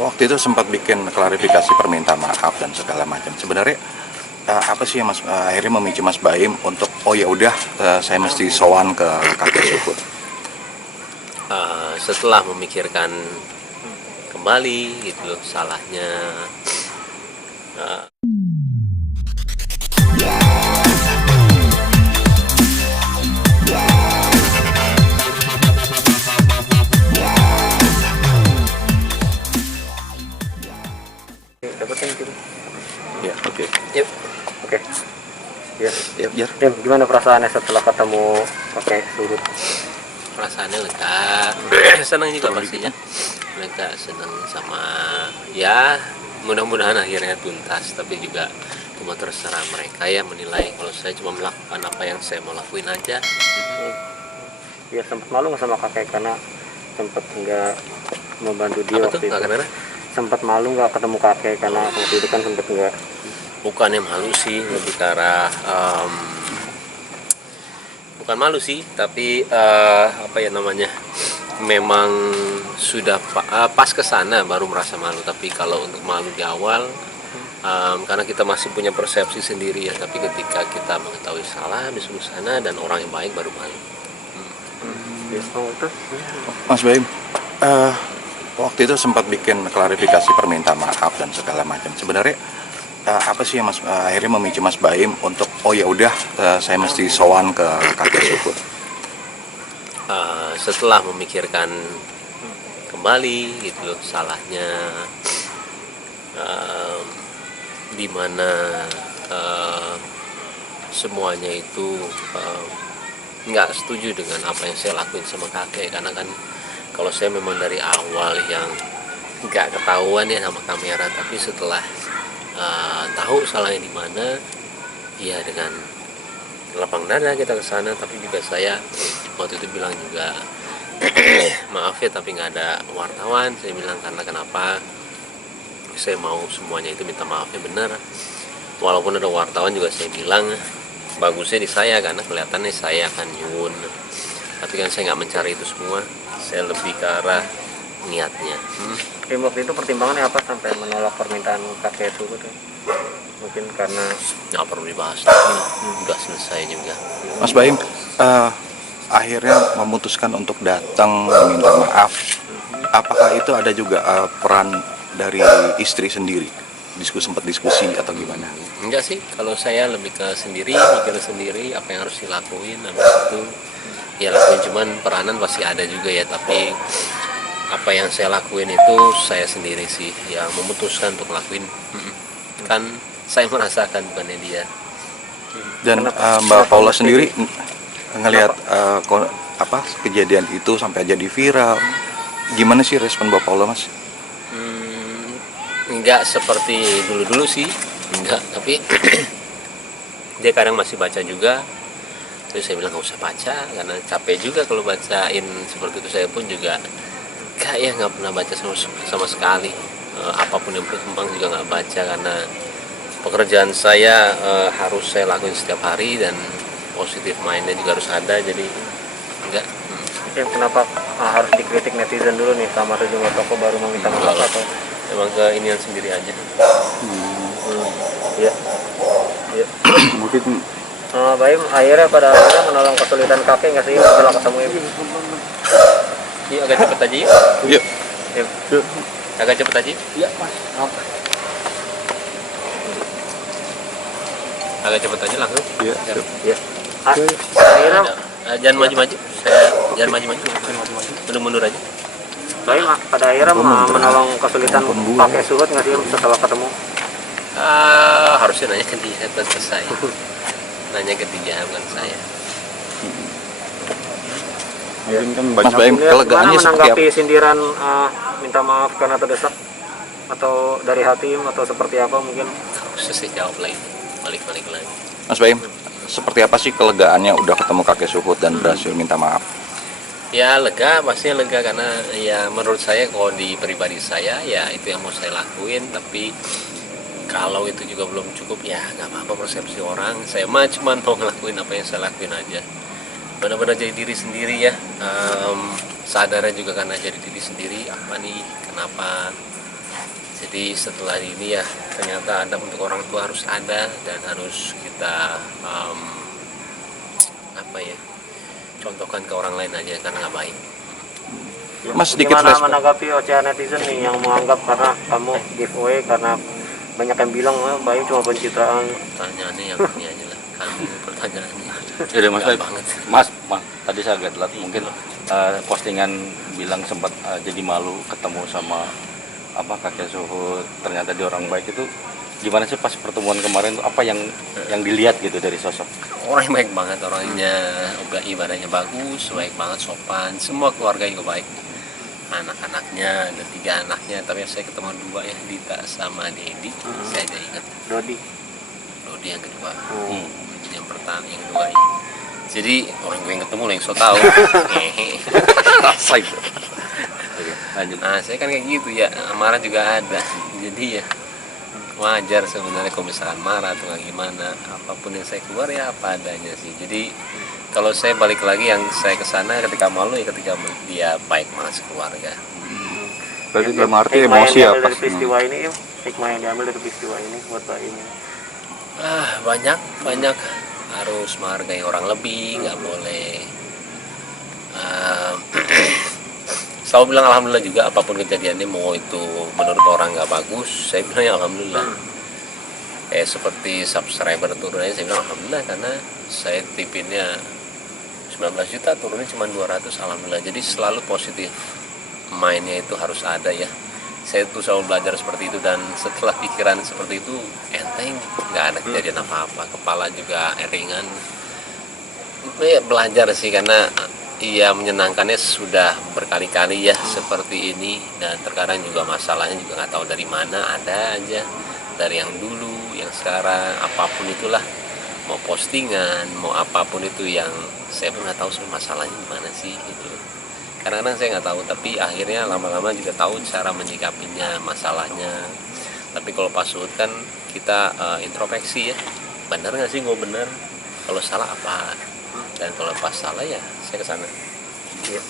waktu itu sempat bikin klarifikasi permintaan maaf dan segala macam. Sebenarnya apa sih yang akhirnya memicu Mas Baim untuk oh ya udah saya mesti sowan ke kakek Suhud? Setelah memikirkan kembali gitu loh salahnya. Dapetin gitu. Ya, oke. Yuk. Oke. Ya. Ya, biar. Dim, gimana perasaannya setelah ketemu kakek Suhud? Perasaannya lega, senang juga pastinya, lega, senang sama ya mudah-mudahan akhirnya tuntas, tapi juga cuma terserah mereka ya menilai. Kalau saya cuma melakukan apa yang saya mau lakuin aja. Ya sempat malu nggak sama kakek karena sempat nggak membantu dia Apa waktu tuh? itu. Nggak kenapa? Sempat malu nggak ketemu kakek karena waktu itu kan sempat nggak. Bukannya malu sih, lebih ke arah bukan malu sih, tapi apa ya namanya, memang sudah pas ke sana baru merasa malu. Tapi kalau untuk malu di awal, karena kita masih punya persepsi sendiri ya, tapi ketika kita mengetahui salah di sebelah sana dan orang yang baik baru malu. Mas Baim, waktu itu sempat bikin klarifikasi permintaan maaf dan segala macam. Sebenarnya apa sih yang akhirnya memicu Mas Baim untuk oh ya udah saya mesti sowan ke kakek Suhud? Setelah memikirkan kembali gitu loh salahnya, di mana semuanya itu nggak setuju dengan apa yang saya lakuin sama kakek. Karena kan kalau saya memang dari awal yang nggak ketahuan ya sama kamera, tapi setelah tahu salahnya di mana, ya dengan lapang dada kita ke sana. Tapi juga saya waktu itu bilang juga maaf ya, tapi nggak ada wartawan. Saya bilang karena kenapa saya mau semuanya itu minta maafnya benar, walaupun ada wartawan juga saya bilang bagusnya di saya karena kelihatannya saya akan nyun. Tapi kan saya nggak mencari itu semua, saya lebih ke arah niatnya. Waktu itu pertimbangannya apa sampai menolak permintaan kakek Suhud? Mungkin karena Nggak perlu dibahas lagi, udah selesai juga. Mas Baim akhirnya memutuskan untuk datang meminta maaf. Apakah itu ada juga peran dari istri sendiri? Sempat diskusi atau gimana? Enggak sih, kalau saya lebih ke sendiri, mikir sendiri apa yang harus dilakuin. Habis itu ya lakuin, cuman peranan pasti ada juga ya, tapi apa yang saya lakuin itu saya sendiri sih yang memutuskan untuk lakuin. Kan saya merasakan, bukannya dia. Dan Mbak Paula sendiri ngelihat kejadian itu sampai jadi viral, gimana sih respon Mbak Paula, Mas? Enggak seperti dulu-dulu sih, enggak, tapi dia kadang masih baca juga. Terus saya bilang nggak usah baca karena capek juga kalau bacain seperti itu. Saya pun juga nggak pernah baca sama sekali. Apapun yang berkembang juga nggak baca karena pekerjaan saya harus saya lakuin setiap hari dan positif mindnya juga harus ada. Jadi enggak. Kenapa harus dikritik netizen dulu nih sama sejumlah toko baru meminta maaf atau? Emang keinian sendiri aja. Iya. Iya. Mungkin Baim akhirnya pada akhirnya menolong kesulitan kakek nggak sih setelah ketemu ibu? Iya, agak cepet aja yuk. Yuk. Yuk. Agak cepet aja. Iya, Mas. Agak cepet aja langsung. Iya. Iya. Akhirnya Jangan maju-maju. Jangan maju-maju. Mundur-mundur aja. Baim pada akhirnya menolong kesulitan kakek Suhud nggak sih setelah ketemu? Harusnya nanya ke dia, bukan ke saya. Nanya ke dia, bukan saya. Mas Baim, kelegaannya seperti menanggapi apa? sindiran minta maaf karena terdesak atau dari hatim atau seperti apa mungkin? Harusnya saya jawab lagi, balik-balik lagi. Mas Baim, seperti apa sih kelegaannya udah ketemu kakek Suhud dan berhasil minta maaf? Ya lega, pastinya lega karena ya menurut saya kalau di pribadi saya ya itu yang mau saya lakuin. Tapi kalau itu juga belum cukup ya nggak apa-apa persepsi orang. Saya mah cuma mau ngelakuin apa yang saya lakuin aja. Benar-benar jadi diri sendiri ya. Sadarnya juga karena jadi diri sendiri apa nih, kenapa Jadi setelah ini ya ternyata ada untuk orang tua harus ada dan harus kita contohkan ke orang lain aja karena nggak baik. Mas, sedikit Gimana flashback. menanggapi ocehan netizen nih yang menganggap karena kamu giveaway karena banyak yang bilang Baim cuma pencitraan. Pertanyaannya yang ini aja lah, kami pertanyaannya. Jadi Mas, Gampang banget. Mas, tadi saya agak telat mungkin postingan bilang sempat jadi malu ketemu sama kakek Suhut, ternyata dia orang baik. Itu gimana sih pas pertemuan kemarin tuh, apa yang dilihat gitu dari sosok? Orang yang baik banget, orangnya ibadahnya bagus, baik banget, sopan, semua keluarga juga baik. Anak-anaknya ada 3 anaknya, tapi saya ketemu 2 ya, Dita sama Dedi. Saya aja ingat Dodi. Dodi yang kedua. Hmm. Yang pertama, yang kedua ya. Jadi orang gue yang ketemu yang so tau. Rasain. Lanjut. Nah saya kan kayak gitu ya, marah juga ada. Jadi ya wajar sebenarnya kalau misalkan marah atau gimana, apapun yang saya keluar ya apa adanya sih. Jadi kalau saya balik lagi yang saya kesana ketika malu ya ketika dia baik banget sekeluarga. Berarti dalam arti Hikmah emosi yang ya diambil pas dari peristiwa ini, hikmah yang diambil dari peristiwa ini buat Baim. Banyak harus menghargai orang lebih, nggak boleh selalu bilang alhamdulillah juga apapun kejadiannya, mau itu menurut orang nggak bagus saya bilang ya alhamdulillah. Kayak seperti subscriber turunnya saya bilang alhamdulillah karena saya tipinnya 19 juta turunnya cuma 200, alhamdulillah. Jadi selalu positif mainnya itu harus ada ya. Saya tuh selalu belajar seperti itu dan setelah pikiran seperti itu enteng, nggak ada kejadian apa-apa, kepala juga ringan. Itu ya belajar sih karena iya menyenangkannya sudah berkali-kali ya seperti ini, dan terkadang juga masalahnya juga nggak tahu dari mana, ada aja dari yang dulu, yang sekarang, apapun itulah, mau postingan, mau apapun itu yang saya pun nggak tahu masalahnya gimana sih gitu. Kadang-kadang saya nggak tahu, tapi akhirnya lama-lama juga tahu cara menyikapinya masalahnya. Tapi kalau pas Suhut kan kita introspeksi ya, benar nggak sih gue benar, kalau salah apa, dan kalau pas salah ya saya kesana. Iya.